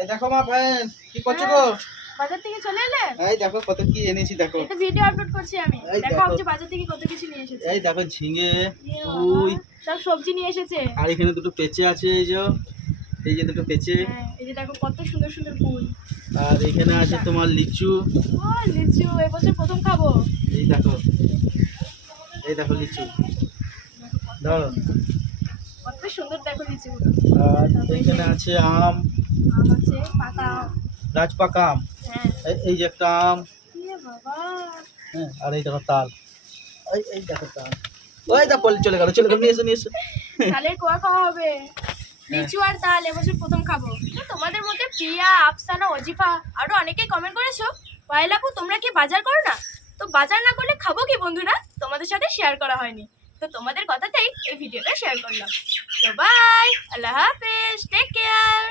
এই দেখো মা ভাই কি করছো গো? বাজার থেকে চলে এলে? এই দেখো কত কি এনেছি দেখো। এটা ভিডিও আপলোড করছি আমি। দেখো আমি বাজার থেকে কত কিছু নিয়ে এসেছি। এই দেখো ঝিঙে, ইয়ে পুঁই, বাবা, সব সবজি নিয়ে এসেছে। আর এখানে দুটো পেঁচে আছে এই যে দুটো পেঁচে। হ্যাঁ, এই যে দেখো কত সুন্দর সুন্দর ফুল। আর এখানে আছে তোমার লিচু। ও লিচু এবছর প্রথম খাবো। এই দেখো লিচু ধরো। কত সুন্দর দেখো লিচু। আর এখানে আছে আম, আম আছে, পাকা আম। গাছপাকা আম। হ্যাঁ। এই যে একটা আম। ইয়ে বাবা। হ্যাঁ, আর এই দেখো তাল। এই দেখো তাল। ওই দেখো চলে গেল নিয়ে এসো। তালের কোয়া খাওয়া হবে। লিচু আর তাল এবছর প্রথম খাবো। তো তোমাদের মধ্যে প্রিয়া, আফসানা, অজিফা আরো অনেকেই কমেন্ট করেছো, পায়েল আপু তোমরা কি বাজার করো না? তো বাজার না করলে খাবো কি বন্ধুরা? তোমাদের সাথে শেয়ার করা হয়নি, তো তোমাদের কথাতেই এই ভিডিওটা শেয়ার করলাম। তো বাই, আল্লাহ হাফেজ, টেক কেয়ার।